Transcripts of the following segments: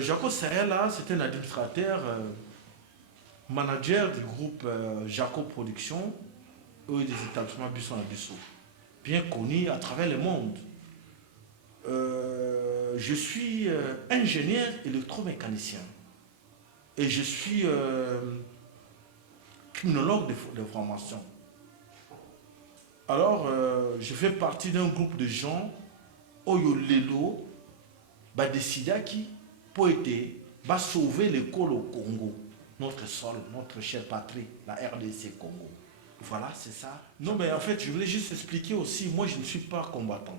Jaco Sahel, c'est un administrateur, manager du groupe Jaco Production et des établissements Busson à Busso, bien connu à travers le monde. Je suis ingénieur électromécanicien et je suis criminologue de formation. Alors, je fais partie d'un groupe de gens, Oyolelo, Badesidaki, pour aider, va sauver l'école au Congo, notre sol, notre chère patrie, la RDC Congo. Voilà, c'est ça. Non, mais en fait, je voulais juste expliquer aussi, moi, je ne suis pas combattant.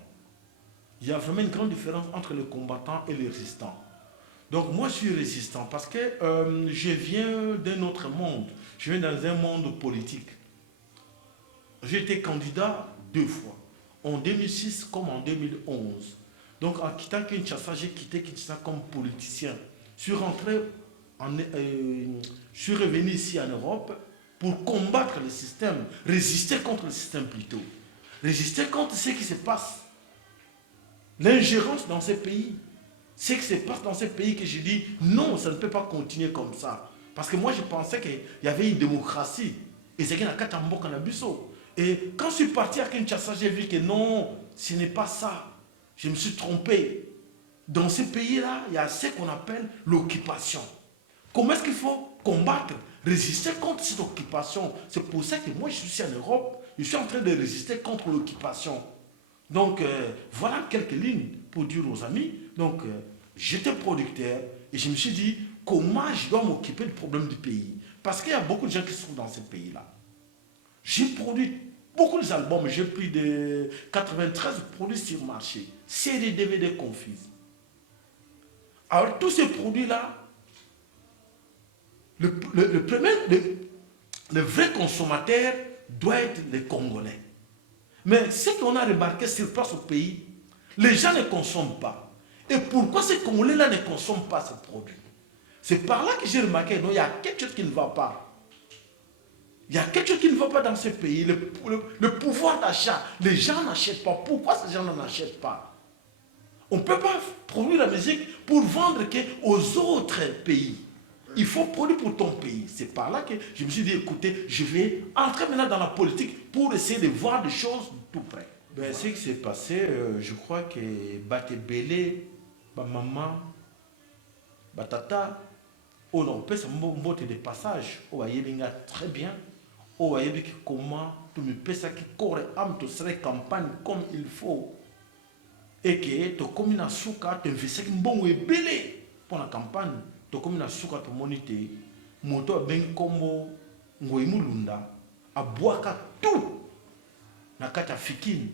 Il y a vraiment une grande différence entre les combattants et les résistants. Donc, moi, je suis résistant parce que je viens d'un autre monde. Je viens dans un monde politique. J'ai été candidat 2 fois, en 2006 comme en 2011. Donc en quittant Kinshasa, j'ai quitté Kinshasa comme politicien. Je suis rentré, je suis revenu ici en Europe pour combattre le système, résister contre le système plutôt. Résister contre ce qui se passe. L'ingérence dans ces pays. Ce qui se passe dans ces pays que j'ai dit, non, ça ne peut pas continuer comme ça. Parce que moi, je pensais qu'il y avait une démocratie. Et c'est qu'il y a Katambo Kanabuso. Et quand je suis parti à Kinshasa, j'ai vu que non, ce n'est pas ça. Je me suis trompé. Dans ces pays-là, il y a ce qu'on appelle l'occupation. Comment est-ce qu'il faut combattre, résister contre cette occupation? C'est pour ça que moi, je suis en Europe, je suis en train de résister contre l'occupation. Donc, voilà quelques lignes pour dire aux amis. Donc, j'étais producteur et je me suis dit, comment je dois m'occuper du problème du pays? Parce qu'il y a beaucoup de gens qui se trouvent dans ces pays-là. J'ai produit beaucoup d'albums, j'ai pris de 93 produits sur le marché, CD, DVD confises. Alors tous ces produits-là, le vrai consommateur doit être les Congolais. Mais ce qu'on a remarqué sur place au pays, les gens ne consomment pas. Et pourquoi ces Congolais-là ne consomment pas ces produits? C'est par là que j'ai remarqué, non, il y a quelque chose qui ne va pas. Il y a quelque chose qui ne va pas dans ce pays. Le pouvoir d'achat, les gens n'achètent pas. Pourquoi ces gens n'achètent pas? On ne peut pas produire la musique pour vendre aux autres pays. Il faut produire pour ton pays. C'est par là que je me suis dit, écoutez, je vais entrer maintenant dans la politique pour essayer de voir des choses de tout près. Ben, ce qui s'est passé, je crois que Batebele, maman, Batata, on a fait un mot de passage. On va y aller très bien. On va y aller comment tu me pèses ça qui corre âme, tu serais campagne comme il faut. Et que tu commis na souka, tu investis un bon et belé pour la campagne. Tu commis na souka, tu monité. Moto a bien comme ngoimulunda. A boaka tout. Na kata fikine.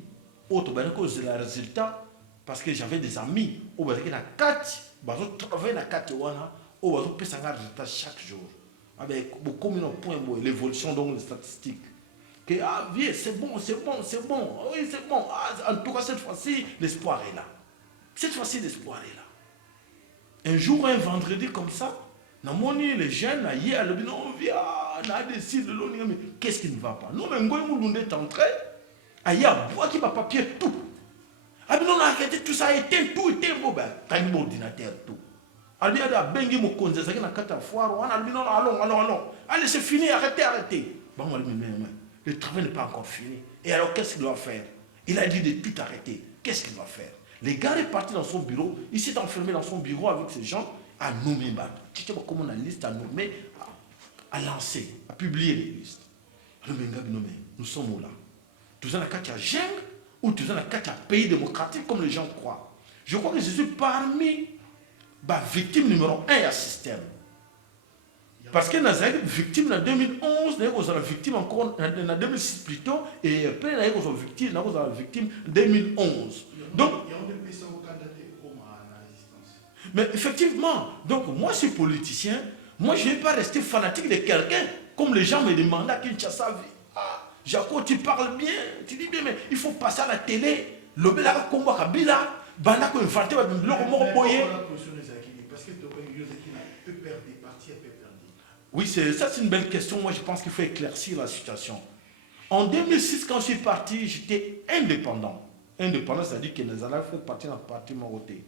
Autre ben cause de la résultat. Parce que j'avais des amis. Au bas na kati. Bazo travailler na kati wana. Au bazo pèse un résultat chaque jour. Avec beaucoup de points, l'évolution donc des statistiques. Que ah, viens, c'est bon, c'est bon, c'est bon, oui, c'est bon. Ah, en tout cas, cette fois-ci, l'espoir est là. Cette fois-ci, l'espoir est là. Un jour, un vendredi comme ça, les jeunes, hier, le non, viens, on a décidé de l'ONU, mais qu'est-ce qui ne va pas? Non, mais Ngoï est entré, ailleurs, bois qui va papier, tout. Ah, mais on a arrêté tout ça, éteint, tout, éteint, bon, ben, t'as un ordinateur, tout. Allez, c'est fini, arrêtez. Bon, le travail n'est pas encore fini. Et alors, qu'est-ce qu'il doit faire? Il a dit de tout arrêter. Qu'est-ce qu'il va faire? Les gars est parti dans son bureau, il s'est enfermé dans son bureau avec ces gens, à nommer, tu sais comment on a une liste à nommer, à lancer, à publier les listes. Nous sommes où là? Tous en a qu'à Geng ou tous en a qu'à pays démocratique comme les gens croient. Je crois que je suis parmi victime numéro 1 à système. Parce que nous avons victime en 2011, nous avons victime encore en 2006 plutôt, et après nous avons victime en 2011. Donc, Mais effectivement, donc moi je suis politicien, moi je ne vais pas rester fanatique de quelqu'un, comme les gens me demandent à Kinshasa. Ah, Jaco, tu parles bien, tu dis bien, mais il faut passer à la télé, le Bela Kombo Kabila, Bana ko infarté, le Moro Boye. Parce que peut perdre des partis, peut perdre. Oui, ça c'est une belle question. Moi je pense qu'il faut éclaircir la situation. En 2006, quand je suis parti, j'étais indépendant. Indépendant, c'est-à-dire que les Alliés font partie d'un parti Moroté.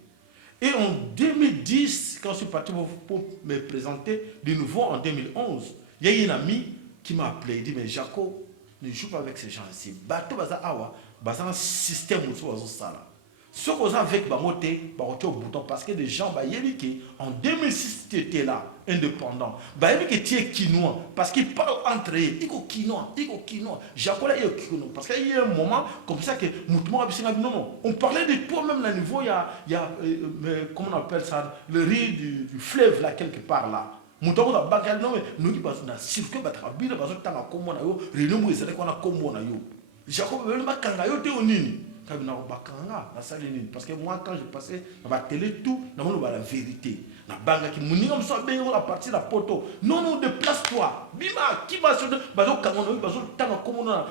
Et en 2010, quand je suis parti pour me présenter de nouveau en 2011, il y a eu un ami qui m'a appelé. Il dit, mais Jaco, ne joue pas avec ces gens-ci. Bateau baza awa, baza un système où tu vas ça. Ce qu'on a avec Bamoté, Baroté au bouton, parce que des gens, bah, en 2006, tu étais là, indépendant. Bah, tu es quinois, parce qu'ils parlent entre eux. Il est quinois. Jaco là, il est quinois. Parce qu'il y a un moment comme ça que non, on parlait de toi-même là, niveau, il y a comment on appelle ça, le riz du fleuve là, quelque part là. Mouton a bagal non mais nous qui passons dans circuit battra bina bazo tanga comme on a yo réunion mo ezali qu'on a comme on a yo Jacob le makanga yo te onini kabina bakanga na salle nini parce que moi quand je passais dans la télé tout na mo la vérité na banga ki muninga mso ben la partie la poto non déplace-toi bima qui va sur bazo kanga no bazo tanga comme on a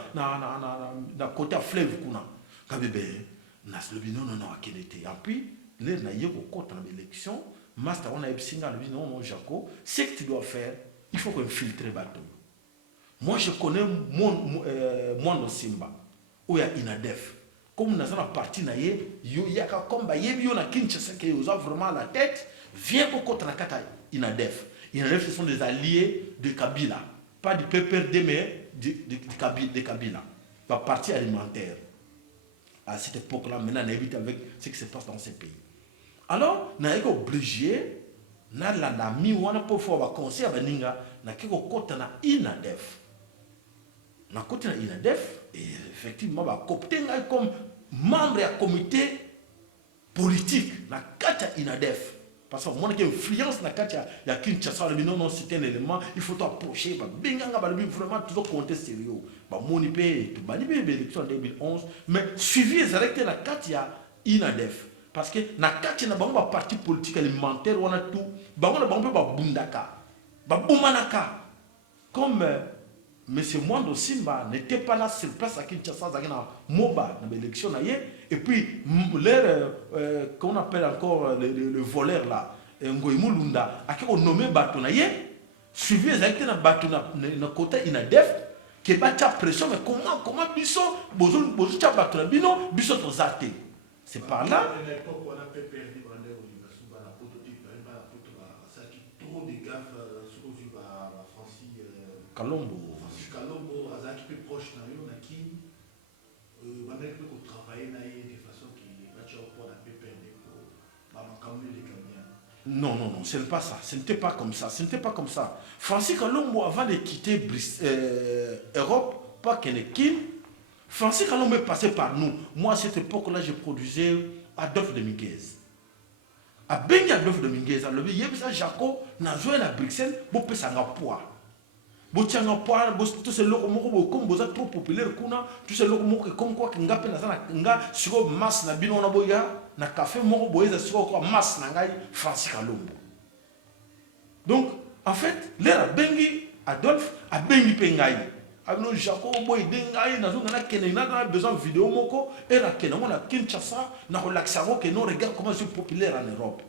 na côté fleuve kuna kabebe na slobi non akenete et puis les na yeko kota na élection. Master, on a dit non, Jaco, ce que tu dois faire, il faut qu'on filtre le bateau. Moi, je connais mon Simba, où il y a Inadef. Comme nous avons parti, il y a comme il y a Kinshasa qui a vraiment la tête, viens au côté de Inadef. Inadef, ce sont des alliés de Kabila, pas du PPRD, mais de Kabila, la partie alimentaire. À cette époque-là, maintenant, on évite avec ce qui se passe dans ces pays. Alors, on est obligé, on a mis pour faire un conseil à Beninga, on a côté na Inadef. On a côté na Inadef, et effectivement, on a comme membre du comité politique, on a côté Inadef. Parce que moi, j'ai influence dans il y a Kinshasa, non, c'est un élément, il faut t'approcher, vraiment toujours compter sérieux. Moi, je suis l'élection en 2011, mais suivi les arrêtés dans Inadef. Parce que na kati na bango ba parti politique alimentaire wana tout bango na bango ba bundaka ba bumanaka comme monsieur Mwando Simba n'était pas là sur place à Kinshasa na moba na élection na ye et puis leur qu'on appelle encore le voleur là Ngoïmou Lunda a qui on nommé bato na ye suivi exactement na bato na côté Inadef qui ba ta pression mais comment biso bozo ta bato na bino biso to zate. C'est par là. À l'époque, on a perdu trop de gaffes sur la Francis Kalombo. Francis Kalombo, Azaki peut proche na yo na qui on a pu travailler de façon qui va te pour la PPRD pour les camions. Non, ce n'est pas ça. Ce n'était pas comme ça. Francis Kalombo, avant de quitter Europe, pas qu'elle est qui. Francis Kalombo est passé par nous. Moi, à cette époque-là, je produisais Adolphe Dominguez. À Bengi Adolphe Dominguez, il y a Jaco, n'a joué à Bruxelles, pour payer un poids. Pour payer un poids, tout ce locaux, comme vous êtes trop populaire, tout ce locaux, comme quoi, qu'il y a sur masse, na bino na boya, na café, moko boya, sur quoi masse, na ngai, Francis Kalombo. Donc, en fait, là, Bengi Adolphe, à Bengi Pengaï. Avec Jacob boy dengai na zona na besoin de vidéo moko et la kenamo na Kinshasa na relaxamo que non regarde comment c'est populaire en Europe.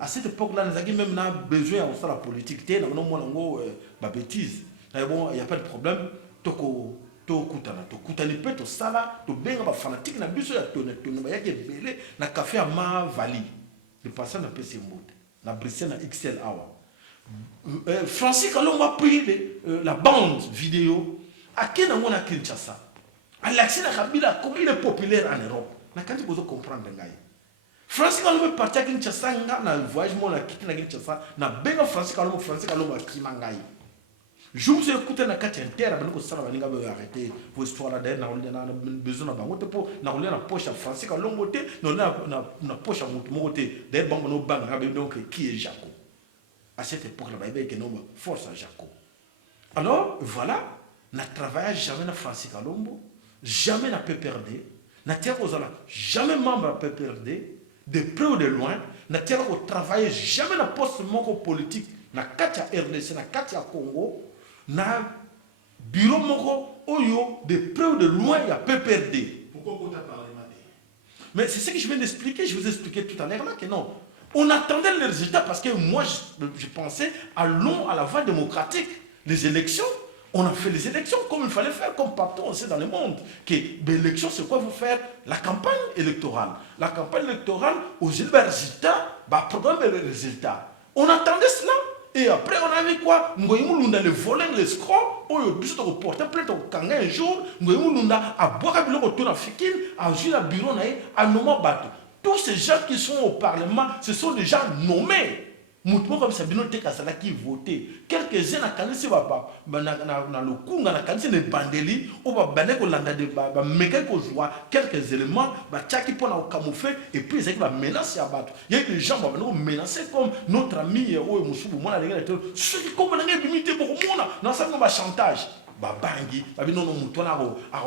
À cette époque-là, nous avons même besoin de la politique. Nous avons des bêtises. Bon, il n'y a pas de problème. Toko kutana to kutani pe to sala to benga ba fanatique na biso ya tone ba yake belé na café à ma vali. Le passant na PC mode. Na Bruxelles na XL hour. Francis Kalombo a pris la bande vidéo à qui n'a pas Kinshasa. Alexis Kabila, comme il est populaire en Europe, n'a qu'à comprendre. Francis Kalombo est parti à Kinshasa, n'a voyage à Kinshasa, n'a bien Francis Kalombo à Kimangaï. Je vous ai écouté dans 4 inter, vous avez arrêté vos histoires là, vous avez besoin de banque pour la poche à Francis Kalombo, na poche à Moutomote, d'ailleurs, donc qui est Jaco. À cette époque-là, il y avait une force à Jaco. Alors, voilà, on n'a travaillé jamais dans Francis Kalombo, jamais dans PPRD, n'a jamais membre de PPRD. de près ou de loin, n'a travaillé jamais dans poste politique, na katia RDC, na katia Congo, na bureau moko oyo de près ou de loin, il y a PPRD. Pourquoi on t'a parlé? Mais c'est ce que je viens d'expliquer, je vous ai expliqué tout à l'heure là que non. On attendait les résultats parce que moi je pensais à la voie démocratique, les élections. On a fait les élections comme il fallait faire, comme partout on sait dans le monde. Que l'élection, c'est quoi vous faire? La campagne électorale. La campagne électorale, aux résultats, programme les résultats. On attendait cela. Et après, on a vu quoi? Ngoyimulunda le volet, l'escroc, on a juste reporté plainte au Kanga un jour. Ngoyimulunda a boire à bureau autour de Fikin, a joué à bureau, a nommé Bato. Tous ces gens qui sont au Parlement, ce sont des gens nommés. Moutmo comme ça, bino te kasala qui voté. Quelques-uns na kanisi ba na lokunga na kanisi ne bandeli ou ba bané ko landa de ba meka ko joie quelques éléments ba tchaki pour na camoufler et puis ils va menacer à battre. Il y a des gens ba nous menacer comme notre ami ou musubu mona les gars ceux qui comme na bimité beaucoup mona na ça ba chantage. Ba bangi ba bino no muto na ko a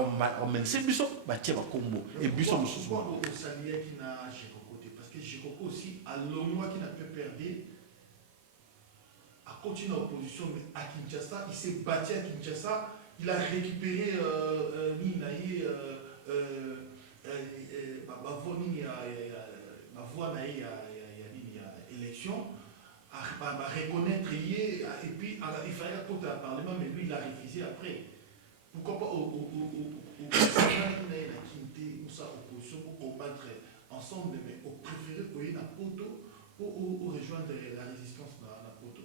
menacer biso ba tie ba kombo et biso musubu. Pourquoi au Salier qui n'a Jekoko parce que Jekoko aussi à l'Omwa qui n'a pas perdu continue en opposition, mais à Kinshasa, il s'est battu à Kinshasa, il a récupéré Ninaï, ma voix à l'élection, à reconnaître et puis il fallait apporter le Parlement, mais lui il a refusé après. Pourquoi pas au opposition pour combattre ensemble, mais au préféré pour y pour rejoindre la résistance dans la Poto?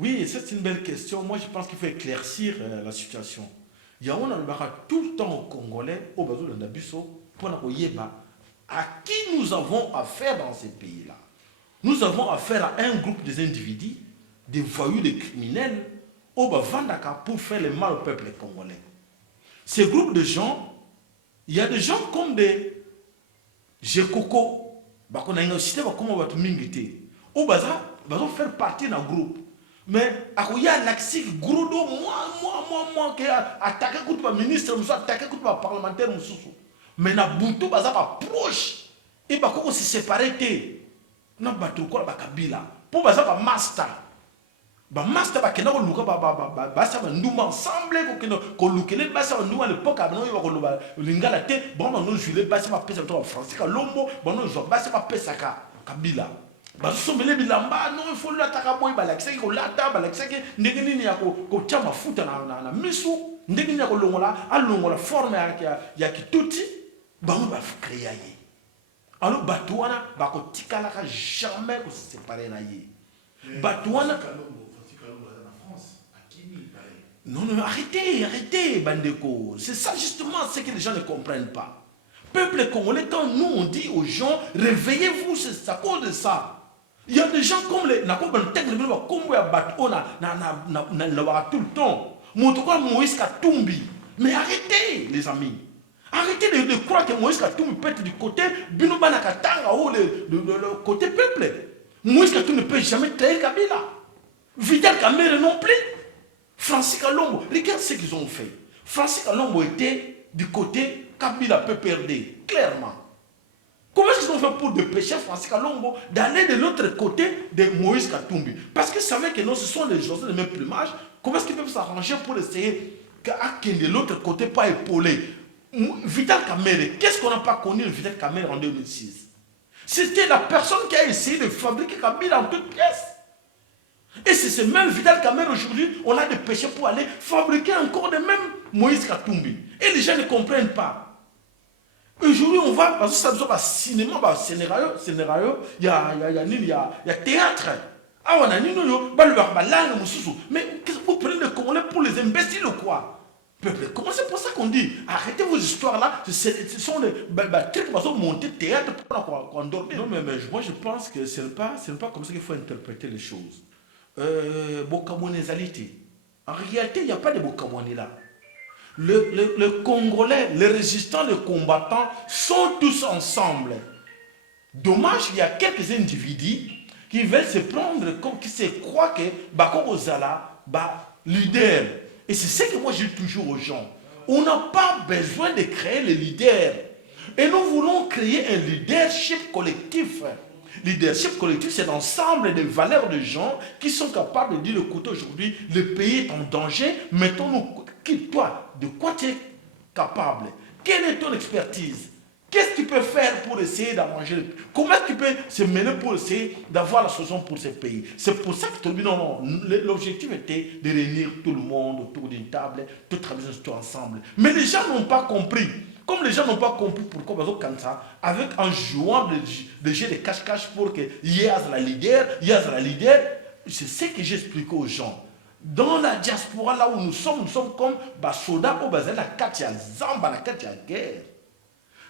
Oui, c'est une belle question. Moi, je pense qu'il faut éclaircir la situation. Il y a tout le temps aux Congolais, au besoin de Nabusso, pour à qui nous avons affaire dans ces pays-là. Nous avons affaire à un groupe des individus, des voyous, des criminels, au Bavandaka pour faire le mal au peuple congolais. Ces groupes de gens, il y a des gens comme des Jekoko, qu'on a une cité, comme on va tout mingiter, au Baza, faire partie d'un groupe. Mais il y a l'accès gros moi qui a attaqué contre le ministre, attaqué contre le parlementaire. Mais na buntu baza ba proche et ba ko se séparer na bato ko ba kabila pour baza ba master ba kena ko luka ba sa ba nduma ensemble ko kena ko lukele ba sa nduma l'époque abano ba ko loba lingala te bon no juler ba sa ba pesa to français ka lombo bon no zo ba sa ba pesa ka kabila. Basomele bilamba non il faut l'attaquer boy balakisa ko lata balakisa ke ndenge nini ya ko tia mafuta na misu ndenge nini ya ko longola forme ya kituti bango ba créer ye alors batouana ba ko tikala ka jamais ko se séparer na ye batouana non arrêtez bandeko, c'est ça justement ce que les gens ne comprennent pas. Peuple congolais, quand nous on dit aux gens réveillez-vous, c'est à cause de ça. Il y a des gens comme les tout le temps. Moïse Katumbi. Mais arrêtez, les amis. Arrêtez de croire que Moïse Katumbi peut être du côté Binobana Katanga ou le côté peuple. Moïse Katumbi ne peut jamais trahir Kabila. Vital Kamere non plus. Francis Kalombo, regarde ce qu'ils ont fait. Francis Kalombo était du côté Kabila PPRD, clairement. Comment est-ce qu'ils ont fait pour dépêcher Francis Kalombo d'aller de l'autre côté de Moïse Katumbi? Parce qu'ils savaient que non, ce sont des gens de même plumage. Comment est-ce qu'ils peuvent s'arranger pour essayer qu'à de l'autre côté pas épauler Vital Kamere? Qu'est-ce qu'on n'a pas connu de Vital Kamere en 2006? C'était la personne qui a essayé de fabriquer Kabila en toutes pièces. Et c'est ce même Vital Kamere aujourd'hui, on a dépêché pour aller fabriquer encore de même Moïse Katumbi. Et les gens ne comprennent pas. Aujourd'hui, on va, parce que ça besoin de cinéma, scénario, il y a théâtre. Ah, on a dit, mais vous prenez les Congolais pour les imbéciles ou quoi? Peuple, comment c'est pour ça qu'on dit, arrêtez vos histoires-là, ce sont des trucs qui vont monter théâtre pour qu'on dorme. Non, mais moi je pense que ce n'est pas comme ça qu'il faut interpréter les choses. Bokamonésalité. En réalité, il n'y a pas de Bokamoni là. Le Congolais, les résistants, les combattants sont tous ensemble. Dommage, il y a quelques individus qui veulent se prendre comme qui se croient que Bako Ozala, leader. Et c'est ce que moi je dis toujours aux gens. On n'a pas besoin de créer les leaders. Et nous voulons créer un leadership collectif. Leadership collectif, c'est l'ensemble des valeurs de gens qui sont capables de dire, écoute, aujourd'hui, le pays est en danger, mettons-nous, toi, de quoi tu es capable? Quelle est ton expertise? Qu'est-ce que tu peux faire pour essayer d'arranger le pays? Comment tu peux se mêler pour essayer d'avoir la solution pour ces pays? C'est pour ça que tu dis non, l'objectif était de réunir tout le monde autour d'une table, de travailler tout ensemble. Mais les gens n'ont pas compris. Comme les gens n'ont pas compris pourquoi, comme ça, avec en jouant le jeu de cache-cache pour qu'il y ait la leader, c'est ce que j'explique aux gens. Dans la diaspora, là où nous sommes comme des soldats au bazar, la katia zamba, la katia guerre.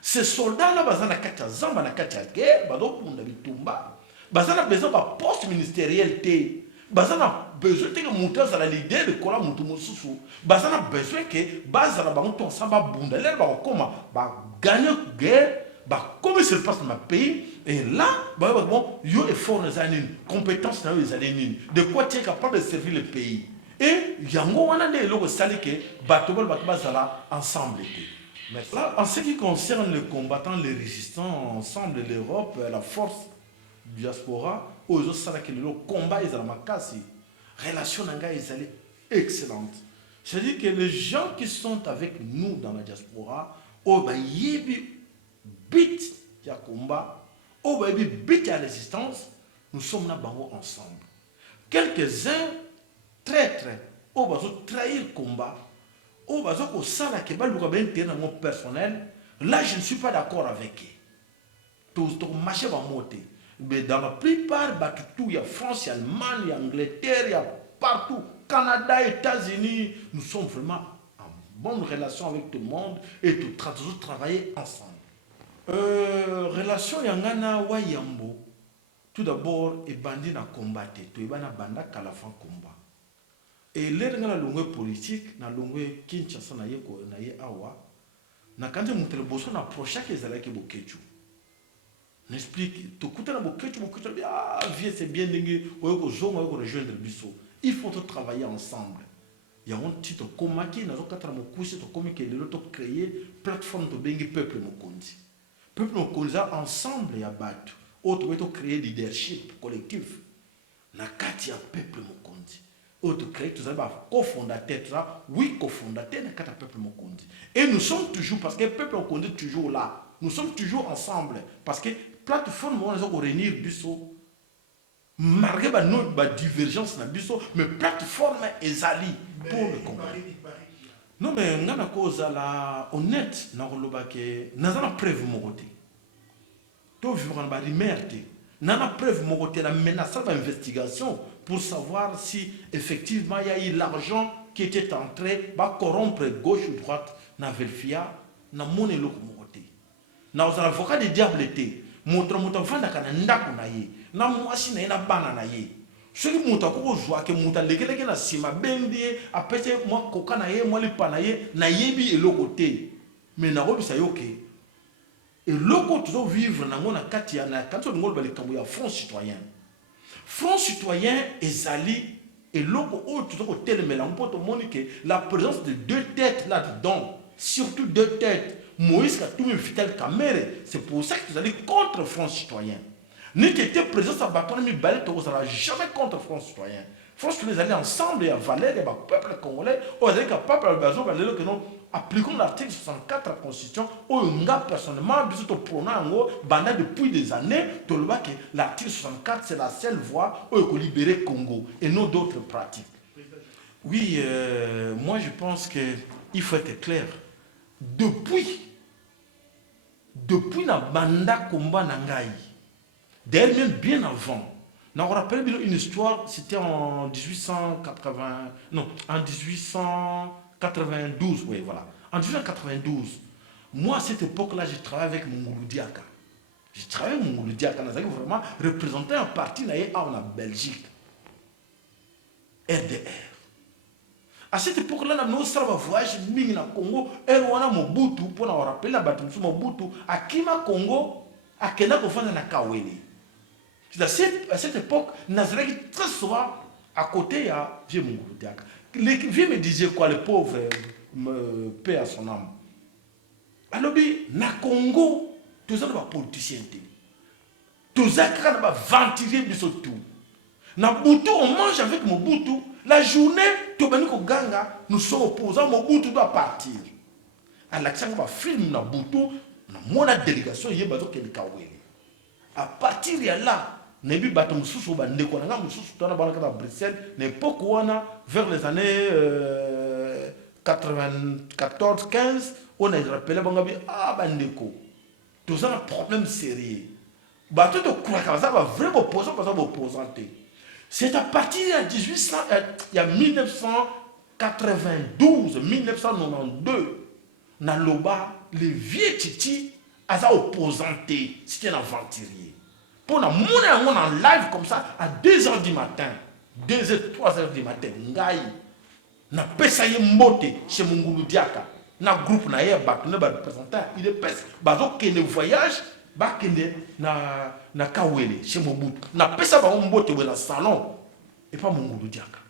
Ces soldats-là, bazar la katia zamba, la katia guerre, bazar pour bitumba, bazar a besoin d'un poste ministériel té. Bazar a besoin que monter à la leader de kola mutumosusu. Bazar a besoin que bazar a bantu ensemble bunda, l'air ba comment ba gagner guerre, ba comme ça se passe dans ma pays. Et là, bon, il y a effort les années, compétences dans les années, de quoi tu es capable de servir le pays. Et il y a un moment de l'eau sali que batobal batobazala ensemble. Là, en ce qui concerne les combattants, les résistants ensemble, l'Europe, la force diaspora, aux autres ça que le combat ils ont makasi, relation nanga ils allaient excellente. C'est-à-dire que les gens qui sont avec nous dans la diaspora, oh bah yebi bit ya combat. Oh, baby, bit à résistance, nous sommes là ensemble. Quelques-uns, traîtres, oh, bah, trahir le combat, oh, bah, ça, là, qui va le dans mon personnel, là, je ne suis pas d'accord avec eux. Tout marché va monter. Mais dans la plupart, bah, tout, il y a France, il y a Allemagne, il y a Angleterre, il y a partout, Canada, États-Unis, nous sommes vraiment en bonne relation avec tout le monde et tout travailler ensemble. Relation yangana wa yambo tout d'abord et bandi na combattre to ibana banda kala fan combat et l'air ngala longwe politique na longwe Kinshasa na yeko na ye awa na kanje mutele boso na proche que ezala ke bokechu n'explique to kutana bokechu ah vie c'est bien dingue oyeko zongo oyeko rejoindre biso il faut travailler ensemble. Il y a un titre comme qui na zo katara mo kushi to comme que le to créer plateforme to bengi peuple mokonzi. Peuple nous ensemble ya battu. Autre créer leadership collectif. Na kati ya peuple mokonzi. Autre créer tout ça cofondateur tout ça oui cofondateur na kati ya peuple mokonzi. Et nous sommes toujours parce que le peuple mokonzi toujours là. Nous sommes toujours ensemble parce que plateforme on a réunir biso malgré notre divergence na biso mais plateforme ezali pour le combat. Non mais ngana koza la honnête na koloba ke nazana preuve mokote to vivre na ba rimerte nana preuve mokote la menace d'investigation pour savoir si effectivement il y a eu l'argent qui était entré ba corrompre gauche ou droite na verifia na mone loko mokote na aux avocats de diable était montre monta vanda kana ndako na ye na mwasi na ye na bana na ye. Ce qui monte à quoi que monte à l'église na sima bendi a pété moi coca na ye moi le panaye na yebi et le côté mais na robi sa yoke et le côté toujours vivre na ngona katia na quand on ngol bali kambo ya front citoyen ezali et logo o toujours tel mais là on peut moniquer la présence de deux têtes là dedans surtout deux têtes Moïse a tout mis vital caméra c'est pour ça que vous allez contre front citoyen. Ni qui était présent à Batoine, mais Balé, tu n'auras jamais contre France citoyen. France citoyen, ils allaient ensemble et à Valais, et au peuple congolais, ils allaient capable de que nous appliquons l'article 64 de la Constitution, où on a personnellement, bisous au pronom, bandé depuis des années, tu vois que l'article 64, c'est la seule voie où il faut libérer Congo et non d'autres pratiques. Oui, moi je pense qu'il faut être clair. Depuis la banda combat Nangaï, d'ailleurs, même bien avant, on rappelle une histoire, c'était en 1880, non, en 1892, oui, voilà. En 1892, moi, à cette époque-là, j'ai travaillé avec Mungulu Diaka. J'ai travaillé avec Mungulu Diaka, nous avons vraiment représenté un parti en Belgique. RDR. À cette époque-là, nous avons voyagé au Congo, et on a Mobutu, pour nous rappeler la bataille de Mobutu, à Kima Congo, à Kena Kofana na Kawele. À cette époque, Nazareth très souvent à côté à Vieux Mungulu Diaka. Les vieux me disaient quoi, le pauvre, paix à son âme. Alors, na Congo, tous les politiciens, tous les ventiliers de ce tout. Na Mobutu, on mange avec Mobutu. La journée, Ganga, nous sommes opposants, Mobutu doit partir. À l'accent, on va filmer na Mobutu, na la délégation, il y a besoin de Kawele. À partir de là, Nebi Batum Soussou, Nekonanga Moussou, dans la Bruxelles, n'importe où, vers les années 94-15, on a rappelé Bangabi, ah, Bandeko. Tout ça, un problème sérieux. Bateau de Kouaka, ça va vraiment opposant, parce que ça va opposanter. C'est à partir de 1992, 1992, dans Loba, les vieux titi, ça opposanté, c'était un aventurier. Pour nous, on en live comme ça, à 2h du matin, 2h, 3h du matin, Ngaï, na pesaye mbote chez Mungulu Diaka, na groupe na yeba, na représentant, il est pes, bazo kene voyage, ba kene na Kawele chez Mobutu, na pesa ba mbote dans le salon et pas Mungulu Diaka.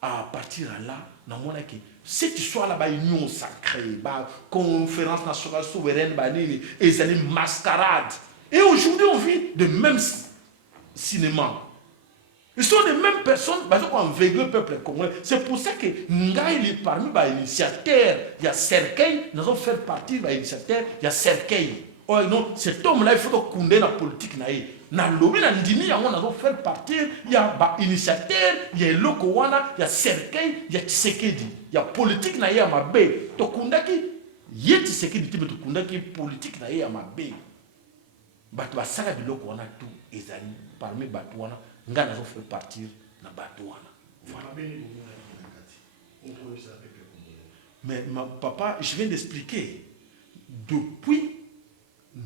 À partir de là, na mona que cette histoire là ba union sacrée, ba conférence nationale souveraine ba ni et c'est une mascarade. Et aujourd'hui on vit de même cinéma. Ils sont les mêmes personnes qui ont vécu le peuple congolais. C'est pour ça que Ngaï est parmi les initiateurs. Il y a Serkei, nous avons fait partie des initiateurs. Il y a Serkei. Oh non, cet homme-là, il faut qu'on ait la politique. Dans le lobby, dans le dîner, nous avons fait partie. Il y a des initiateurs, il y a Lokowana, il y a Serkei, il y a Tshisekedi. Il y a politique, il y a Mabé. Tokundaki, il y a Tshisekedi, mais Tokundaki, politique, il y a Mabé. Bato basala biloko wana tout ezali parmi bato wana nga nazo fait partir na bato wana. Voilà. Mais papa, je viens d'expliquer depuis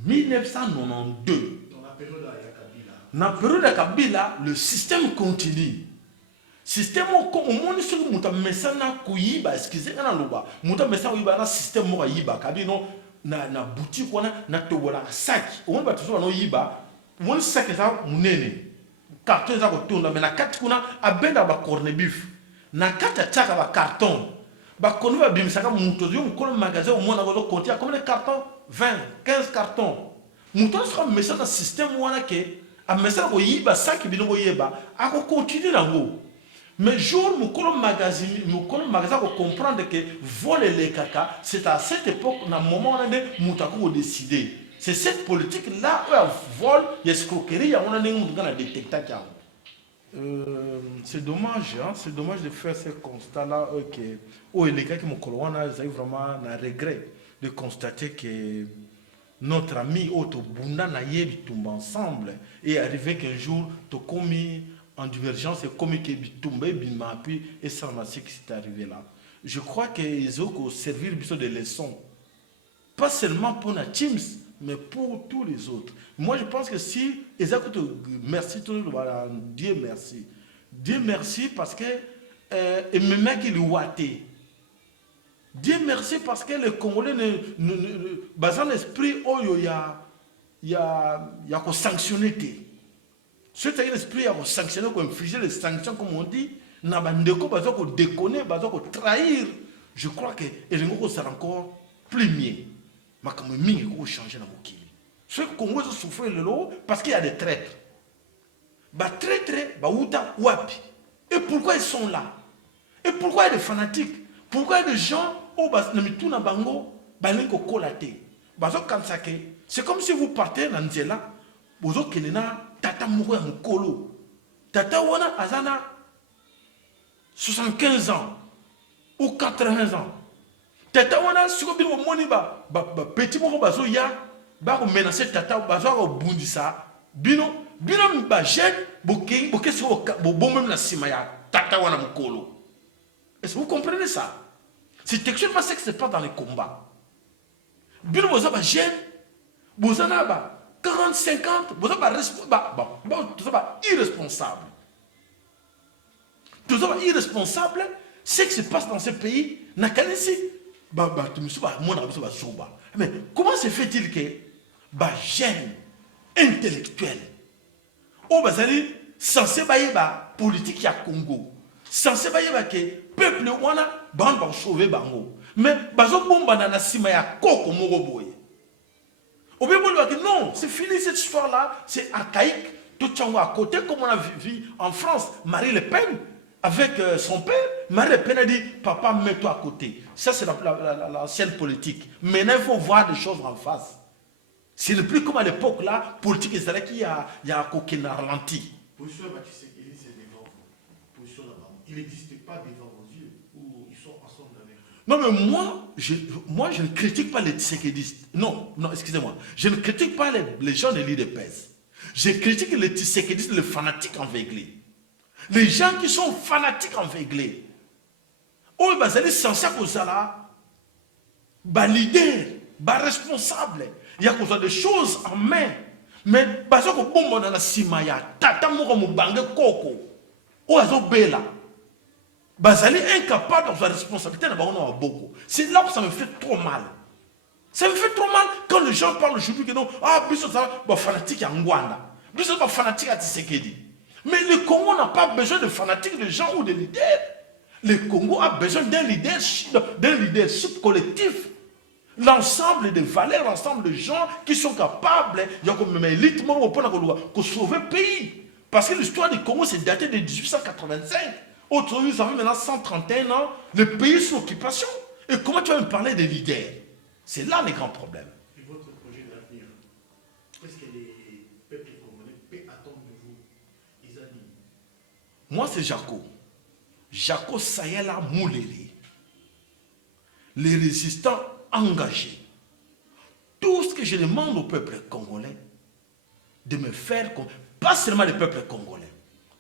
1992 dans la période de Kabila, le système continue. Système comme on sur muta mesana kuyiba excusez na loba muta mesana kuyiba na système mo yiba kabino na boutique wana na tobola sac on va toujours no yiba on sac ça munene carton za ko tonda mais na kati kuna abenda ba corned-beef na kati chaka ba carton ba konu ba bimisaka muto yo mukolo magasin au moins na go compter comme les cartons 20 15 cartons muto sera mesana système wana ke a mesana ko yiba sac bino ko yeba a ko continuer na go. Mais jour mukolo magasin ko comprendre que voler les caca, c'est à cette époque, dans le moment où on a moutako décidé. C'est cette politique là où il vol, il y a escroquerie, on a détecté. C'est dommage, hein? C'est dommage de faire ce constat là. Ok, oh les gars qui m'ont colonné, ils ont vraiment un regret de constater que notre ami Otto Bunda Nayebi tombe ensemble et arrivé qu'un jour tu commis en divergence et comme il est tombé et ça m'a ce qui s'est arrivé là. Je crois qu'ils ont servi de leçon, pas seulement pour la Teams, mais pour tous les autres. Moi je pense que si ils ont merci tout le monde, Dieu merci. Dieu merci parce que et me met qu'il ouaté. Dieu merci parce que les Congolais basant l'esprit oh il y a qu'on sanctionner. C'est un esprit à sanctionner, à infliger les sanctions, comme on dit, n'a pas de déconner, de trahir. Je crois que les gens sera encore plus mieux. Mais comme il faut changer dans mon kili. Ceux qui ont souffert le lot, parce qu'il y a des traîtres. Bah traîtres, bah outa wapi. Et pourquoi ils sont là? Et pourquoi il y a des fanatiques? Pourquoi il y a des gens au bas de mituna bango, bah n'enko kolaté. Bah c'est comme si vous partez dans Nzela, vous avez tata mourir en colo. Tata wana azana 75 ans ou 80 ans. Tata wana si vous avez moni ba petit moko bazo ya ba ko menacer tata bazo ko bundisa bino ba jeune boke so bo même na sima ya tata wana mukolo. Est-ce que vous comprenez ça? C'est actuellement ce qui se passe dans les combats. Bino bozo ba jeune bozana ba 40, 50, vous êtes irresponsable. Tout ça irresponsable, ce qui se passe dans ce pays, n'a qu'à laisser. Mais comment se fait-il que jeunes, intellectuels, au Bazali, censé baïba politique à Congo, censé baïba que peuple wana ban sauver bango. Mais bazo bomba na sima ya koko moko boye. Au bien non, c'est fini cette histoire-là, c'est archaïque. Tout à côté, comme on a vu en France, Marie Le Pen, avec son père, Marie Le Pen a dit, papa, mets-toi à côté. Ça, c'est l'ancienne politique. Maintenant, il faut voir des choses en face. Ce n'est plus comme à l'époque, là, politique israélienne, il y a aucun ralenti. Position de Tshisekedi, c'est devant vous. Position là-bas. Il n'existe pas devant vos yeux, où ils sont ensemble avec vous. Non, mais moi, je ne critique pas les Tshisekidistes. Non, excusez-moi. Je ne critique pas les gens de l'IDPS. Je critique les Tshisekidistes, les fanatiques enveuglés. Les gens qui sont fanatiques enveuglés. Oh, bah, c'est censé que ça là, bah, leader, bah, responsable. Il y a des choses en main. Mais, bah, ça que bon, dans la simaya, tata moko mubange koko. Oh, azo bela. Bah, ça est incapable de sa responsabilité. C'est là où ça me fait trop mal. Ça me fait trop mal quand les gens parlent aujourd'hui que non, ah, biso ça, bah, fanatique à Ngwanda. Biso pas fanatique à Tshisekedi. Mais le Congo n'a pas besoin de fanatiques, de gens ou de leaders. Le Congo a besoin d'un leadership collectif. L'ensemble des valeurs, l'ensemble de gens qui sont capables, il y a comme une élite pour sauver le pays. Parce que l'histoire du Congo, c'est daté de 1885. Aujourd'hui, ça fait maintenant 131 ans, le pays est sous occupation. Et comment tu vas me parler des leaders? C'est là les grands problèmes. Et votre projet d'avenir, qu'est-ce que les peuples congolais peuvent attendre de vous, Isani? Moi, c'est Jaco. Jaco Sayela Mouleli. Les résistants engagés. Tout ce que je demande au peuple congolais, de me faire, pas seulement le peuple congolais,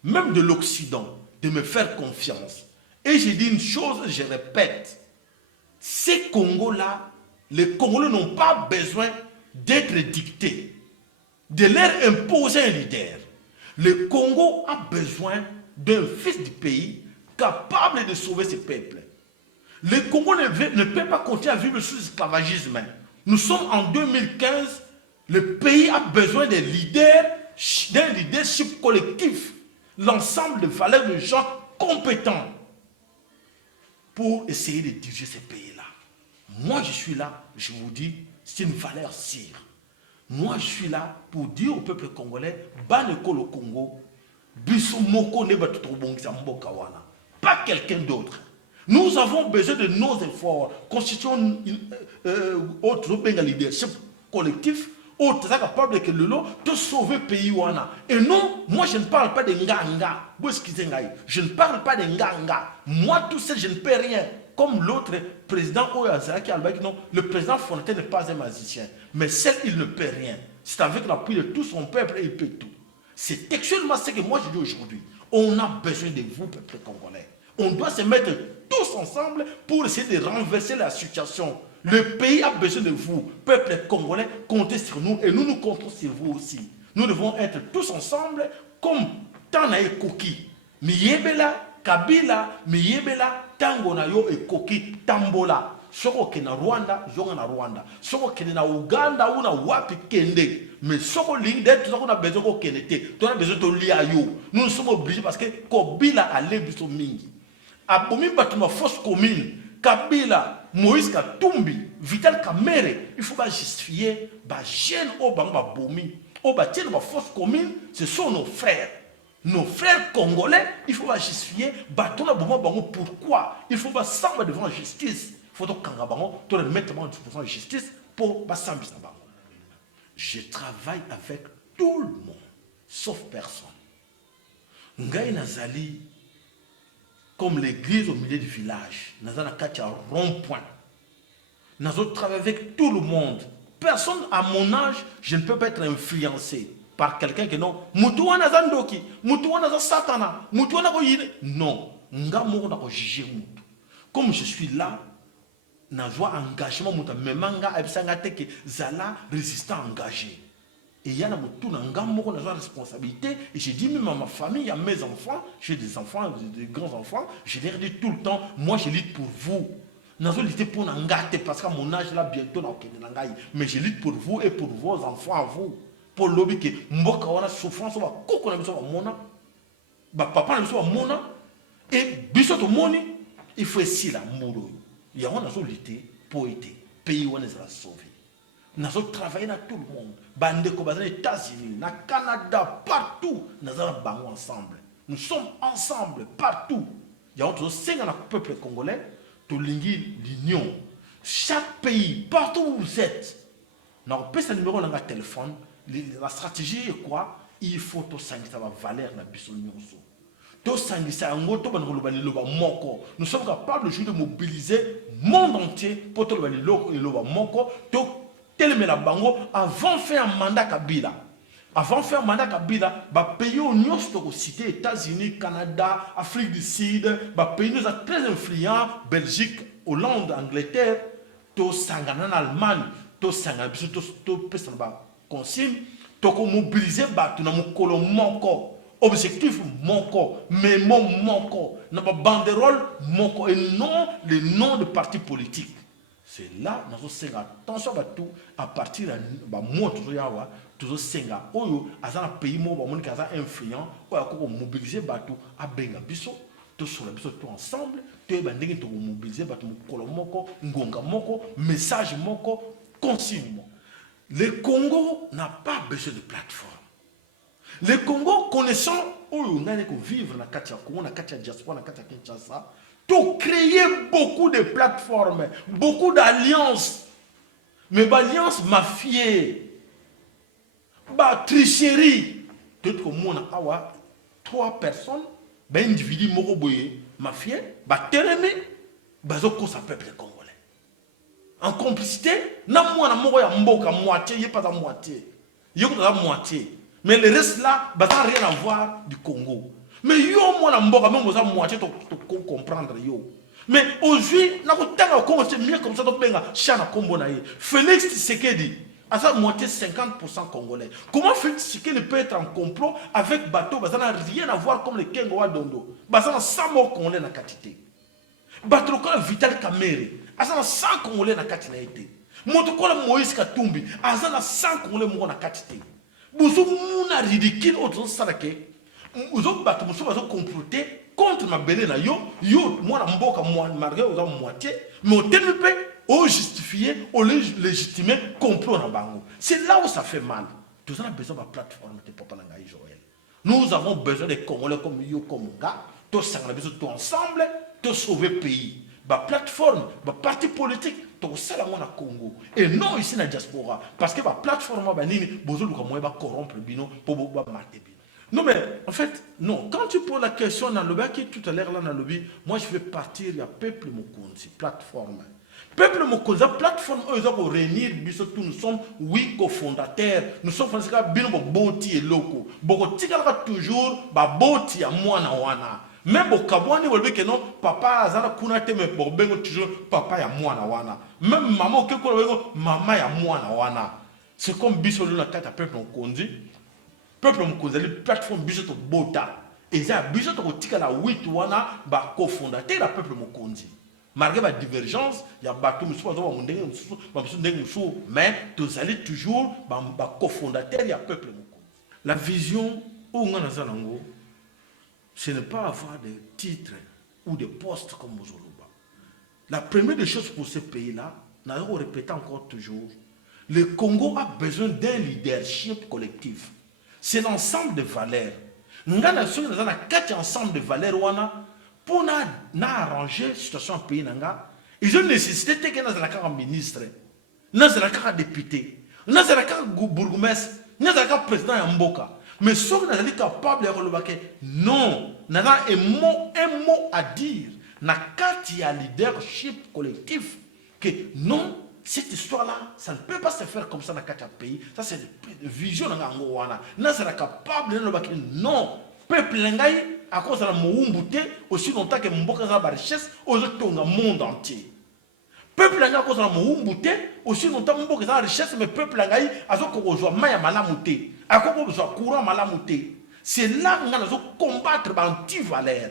même de l'Occident, de me faire confiance. Et j'ai dit une chose, je répète, ces Congos-là, les Congolais n'ont pas besoin d'être dictés, de leur imposer un leader. Le Congo a besoin d'un fils du pays capable de sauver ses peuples. Le Congo ne peut pas continuer à vivre sous l'esclavagisme. Nous sommes en 2015, le pays a besoin d'un leadership collectif, l'ensemble de valeurs de gens compétents pour essayer de diriger ces pays-là. Moi, je suis là, je vous dis, c'est une valeur sûre. Moi, je suis là pour dire au peuple congolais, Baneko le Congo, pas quelqu'un d'autre. Nous avons besoin de nos efforts, constituant autre leadership collectif, autre capable que le lot de sauver le pays. Et non, moi je ne parle pas de Nganga. Je ne parle pas de Nganga. Moi tout seul, je ne peux rien. Comme l'autre président Oyazaki Albaki, non, le président Fontaine n'est pas un magicien. Mais seul, il ne peut rien. C'est avec l'appui de tout son peuple et il peut tout. C'est textuellement ce que moi je dis aujourd'hui. On a besoin de vous, peuple congolais. On doit se mettre tous ensemble pour essayer de renverser la situation. Le pays a besoin de vous, peuple congolais, comptez sur nous et nous comptons sur vous aussi. Nous devons être tous ensemble comme Tanae Koki. Miyebela, Kabila, Miyebela, Tango na yo et Koki, Tambola. Soko ke na Rwanda, zonga na Rwanda. Soko ke na Uganda, ou na wapi kende. Mais soko l'idée, tout ça qu'on a besoin qu'on kende. On a besoin de lier à yo. Nous sommes obligés parce que Kobila a l'ébiso mingi. Abomi batuma fausse commune, Kabila, Moïse Katumbi, Vital Kamere, il faut pas justifier, bah jeune au banga bomi, au bâtir ma fausse commune, ce sont nos frères. Nos frères congolais, il faut pas justifier, bah ton aboma bango pourquoi? Il faut pas s'en devant la justice. Il faut donc kangabango, tu remettre devant la justice pour pas s'en bango. Je travaille avec tout le monde, sauf personne. Ngai Nazali, comme l'église au milieu du village, nous avons un rond-point. Nous avons travaillé avec tout le monde. Personne à mon âge, je ne peux pas être influencé par quelqu'un qui non. Mutuana Zandoki, Mutuana Satana, Mutuana Goyine. Non, comme je suis là, nous avons un engagement, même que Zala résistant engagé. Et il y a une responsabilité. Et j'ai dit même à ma famille, à mes enfants, j'ai des enfants, des grands-enfants, je leur dis tout le temps, moi je lutte pour vous. Je lutte pour vous parce qu'à mon âge là, bientôt, mais je lutte pour vous et pour vos enfants à vous. Pour l'objet que mboka wana souffrance, papa na biso mona, et biso to moni, il faut essayer la moro. Il y a un lutter pour aider. Pays où on est sauvé. Nous avons travaillé dans tout le monde. Bande comme aux États-Unis, au Canada, partout. Nous avons ensemble. Nous sommes ensemble partout. Il y a un 5 peuple congolais, tout l'union. Chaque pays, partout où vous êtes, nous avons un numéro dans le téléphone. La stratégie est quoi? Il faut que ça valeur dans l'union. Nous sommes capables de mobiliser le monde entier pour tout le monde. Avant de faire un mandat Kabila. Avant de faire un mandat Kabila, les pays où cité États-Unis, Canada, Afrique du Sud, les pays très influents, Belgique, Hollande, Angleterre, tout Sangana, Allemagne, tout Sangana, tout consigne, tout mobiliser le objectif moko, mémo moko, n'a banderole moko et non les noms de partis politiques. C'est là nous avons fait attention à tout à partir de moi toujours senga oyo azana pays mo ba monika za influent oyo ko mobiliser bato a benga biso to sur biso tout ensemble to ba ndenge to mobiliser bato mokolo moko ngonga moko message moko consigne. Le Congo n'a pas besoin de plateforme. Le Congo, connaissant où on a vivre dans le Congo, dans la diaspora, dans le Kinshasa, tout créer beaucoup de plateformes, beaucoup d'alliances. Mais d'alliances mafiées, tricherie. Peut-être que moi, on a 3 personnes, individu moroboye, mafieux, térémé, ça peuple congolais. En complicité, n'a moi, na mboka moitié, il n'y a pas la moitié. Il y a la moitié. Mais le reste là, ça n'a rien à voir du Congo. Mais yo, moi, la mboka, même vous avez moitié de comprendre yo. Mais aujourd'hui, c'est mieux comme ça, Félix Tshisekedi, à sa moitié 50% congolais. Comment Félix Tshisekedi peut être en complot avec bateau, ça n'a rien à voir comme le Kengoa Dondo. Ça n'a 100 morts congolais dans la quantité. Bateau comme Vital Kamere, ça n'a 100 congolais dans la quantité. Motokola Moïse Katumbi, ça n'a 100 congolais dans la quantité. Vous avez ridicule autre sarake. Vous avez comploté contre ma belle na yo moi na mboka moi marqué aux moitié mais au TNP au justifier au légitimer complot na bango. C'est là où ça fait mal. Nous avons besoin de la plateforme de Papa Nangaï Joël. Nous avons besoin des Congolais comme yo comme gars, tous ensemble, tous sauver le pays. La plateforme, la parti politique, tout ça là na Congo. Et non ici dans la diaspora parce que la plateforme va corrompre bino pour mater bino. Non mais en fait, non. Quand tu poses la question dans le lobby, qui tout à l'heure là dans le lobby, moi je vais partir, il y a Peuple Mokonzi, plateforme. Peuple Mokonzi, plateforme, eux ils ont réunir, nous sommes 8 cofondateurs, nous sommes français, bino boti et loko. Boko tika toujours, boti à moi na wana. Même au Kabouani, vous que non, papa azana kunate me borbengo toujours, papa ya moi na wana. Même maman qui maman ya moi na wana. C'est comme biso na kata Peuple Mokonzi. Peuple Mokonzi, la plateforme biso to bota. Et ça biso to tika la 8 wana ba cofondateur la Peuple Mokonzi. Malgré la divergence, il y a bateau mais tous allez toujours ba cofondateur il y a Peuple Mokonzi. La vision où on a zanango, ce n'est pas avoir des titres ou des postes comme Mozoluba. La première des choses pour ce pays-là, nous allons répéter encore toujours, le Congo a besoin d'un leadership collectif. C'est l'ensemble de valeurs. Nous avons un ensemble de valeurs pour arranger la situation du pays. Ils ont nécessité que nous ayons un ministre, nous ayons un député, nous ayons un bourgmestre, nous ayons un président Mboka. Mais si nous sommes capables de dire non, nous avons un mot à dire. Nous avons un leadership collectif que non, cette histoire-là, ça ne peut pas se faire comme ça dans le pays. Ça, c'est une vision. Nous sommes capables de dire non. Peuple Lengaï, à cause de la Moumboute, aussi longtemps que Mboka a la richesse, aujourd'hui, dans le monde entier. Peuple Lengaï, à cause de la Moumboute, aussi longtemps que Mboka a la richesse, mais peuple Lengaï, à cause de la Maya Malamouté, à cause de la courant Malamouté. C'est là que nous allons combattre l'anti-valeur.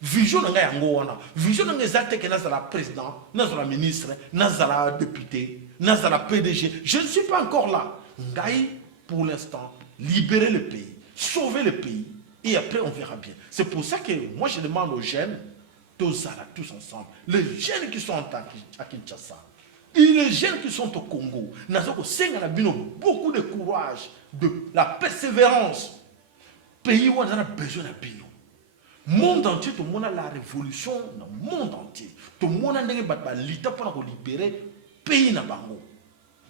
Vision de Ngaïangoana, vision de Ngazate que nous avons la président, nous avons la ministre, nous avons la député, nous avons la PDG. Je ne suis pas encore là. Ngaï, pour l'instant, libérer le pays, sauver le pays, et après on verra bien. C'est pour ça que moi je demande aux jeunes, tous là, tous ensemble. Les jeunes qui sont à Kinshasa, et les jeunes qui sont au Congo, nous avons beaucoup de courage, de la persévérance. Pays où on a besoin de bino. Monde entier, tout le monde a la révolution dans le monde entier. Tout le monde a l'État pour libérer pays na bango.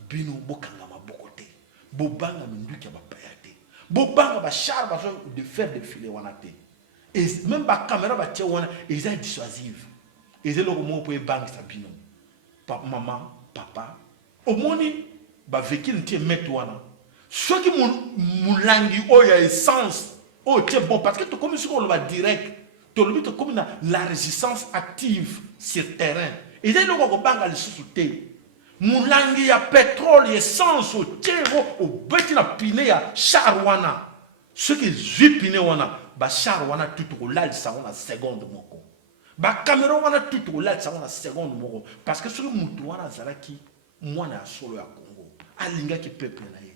Bino bokanga mabokote. Bobanga minduki ba payate. Bobanga ba char ba de faire défiler wanate. Et même ba caméra ba tia wana, ils sont dissuasifs. Ils ont le moment pour bang sa bino. Papa, maman, papa. Au moins ba véhicule tie mettre wana. Ceux qui mon langue oya essence. Oh, c'est bon, parce que tu comme si on le va direct. Tu le comme la résistance active sur le terrain. Et là, nous avons bang à l'issue. Moulangi ya pétrole, essence, au théro, au bétina piné ya charwana. Ceux qui jouent piné wana, ba charwana tout au lal ça on a seconde moko. Ba caméra wana tout au lal ça on a seconde moko. Parce que ce que moutouna zalaki, moi na solo ya Congo. Alinga qui peuple na ye.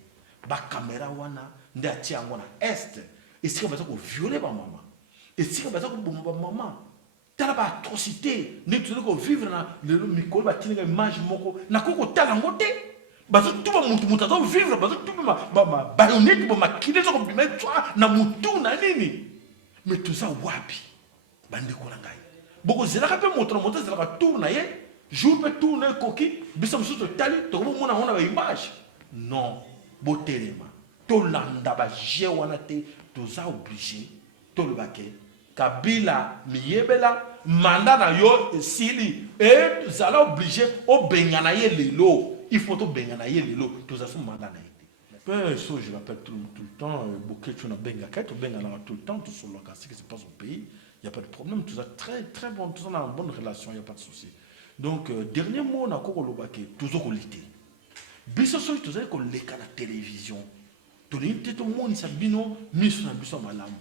Ba caméra wana, nde atia wana est. Et si on va violer ma maman, et si on va ma maman, tu as atrocité, nous devons vivre dans le micro, tu as image moko, na koko talangote, bazo tout ba mutu mutu azo vivre, bazo tout ba baïonnette, ba makine zo ko mettre na mutu na nini, mais tout ça wapi, bande ko ngai. Boko zelaka pe moto zelaka tourna ye, jour pe tourner koki, bisam sou tali, to mo mona ona ba image. Non, botelema. To landa ba je wana te. Toza obligé to le baquet Kabila miyebela mandat na yo sili et zala obligé au bengana ye lelo il faut to bengana ye lelo toza son mandat na été peu ça je l'appelle tout le temps beaucoup tu na benga to bengana tout le temps tout sur le ce qui se passe au pays il y a pas de problème tout ça très très bon tout ça en bonne relation il y a pas de souci donc dernier mot na ko lo baquet toujours ko lité biso so tout ça ko leka na télévision. Tout le monde sabino miso na biso malamu.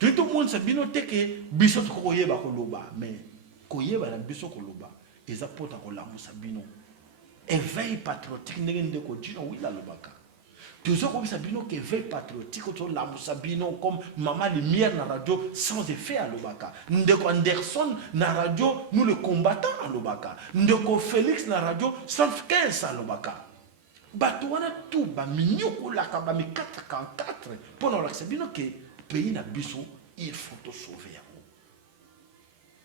Tout le monde sabino teke biso koyeba koloba mais koyeba na biso koloba eza pota kolamu sabino. Éveil patriotique ndenge ko dino wila lobaka. Toujours comme sabino que éveil patriotique to lamu sabino comme maman lumière na radio sans effet à lobaka. Ndeko Anderson na radio nous le combattants à lobaka. Ndeko Félix na radio 115 à lobaka. Bato wana tout ba minyoko la ka ba mi 444 pour nous l'accepter que pays na biso il faut te sauver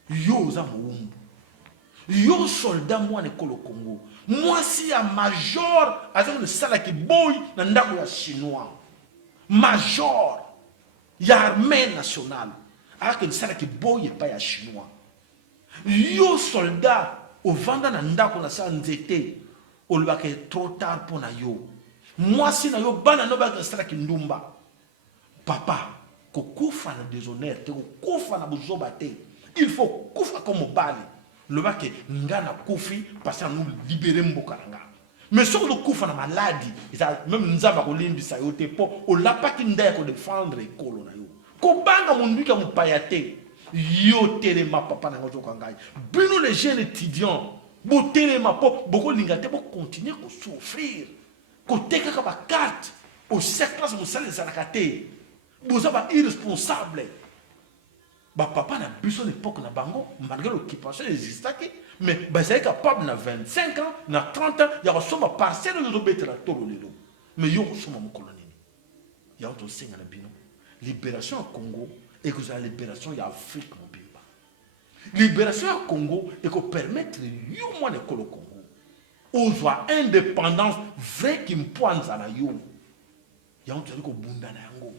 yo za muumbu yo soldat moi ne kolo Congo moi si ya major avec le sala ki boy na ndako ya chinois major ya armée nationale avec le sala ki boy et pas ya chinois yo soldat au vanda na ndako na sa nzete on va que trop tard pour na yo. Moi si na yo bana no ba sala kindumba. Papa, ko kufa na déshonneur, te ko kufa na buzoba te. Il faut kufa comme bali. Le ba que ngana kufi parce que nous libérer mboka nga. Mais sur le kufa na maladie, ça même nzamba ko limbisa yo te po o la pa kinda ko défendre ekolo na yo. Ko banga mundu ka mupayate. Yo telema papa na ngozo kangai. Bino les jeunes étudiants beaucoup de pour continuer à souffrir. Côté que la carte, au cercle, vous savez, les alakaté. Vous êtes irresponsable. Papa n'a plus son époque na bango, malgré l'occupation existe, mais vous êtes capable na 25 ans, na 30 ans, il y a un parcelle de bête la tolo lelo. Mais il y a un colonie. Il y a un signe à la bino. Libération au Congo et que la libération il y a Afrique mobile. Libération au Congo et que permettre au moins de Congo aux joie indépendance vrai qui me pointe à yo ya on dit ko bunda na yango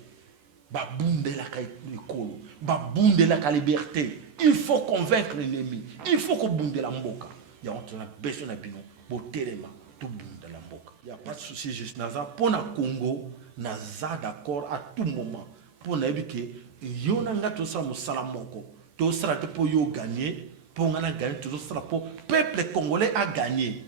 ba bunde la ka ekolo ba bunde la ka liberté il faut convaincre l'ennemi il faut que bunde la mboka ya on a besoin na bino bo telema tout bunde la mboka il y a pas de souci juste naza pour na Congo naza d'accord à tout moment pour na que yo na ngato sa musala moko tout sera pour yo gagner, pour gagner, tout sera pour le peuple congolais a gagné.